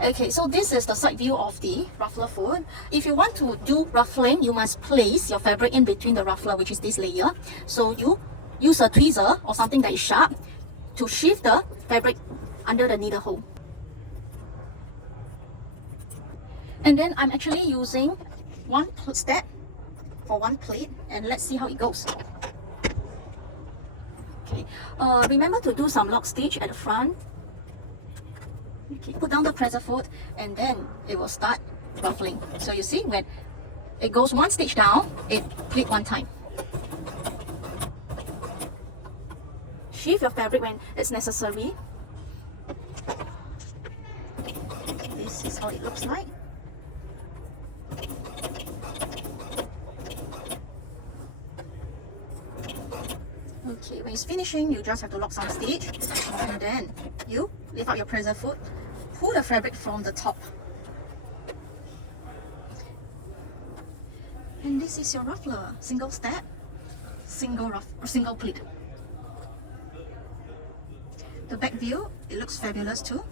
Okay, so this is the side view of the ruffler foot. If you want to do ruffling, you must place your fabric in between the ruffler, which is this layer. So you use a tweezer or something that is sharp to shift the fabric under the needle hole. And then I'm actually using one step for one plate, and let's see how it goes. Okay, remember to do some lock stitch at the front. Okay, put down the presser foot and then it will start ruffling. So you see, when it goes one stitch down, it pleat one time. Shift your fabric when it's necessary. This is how it looks like. Okay, when it's finishing, you just have to lock some stitch, and then you lift out your presser foot, pull the fabric from the top, and this is your ruffler. Single step, single pleat. The back view, it looks fabulous too.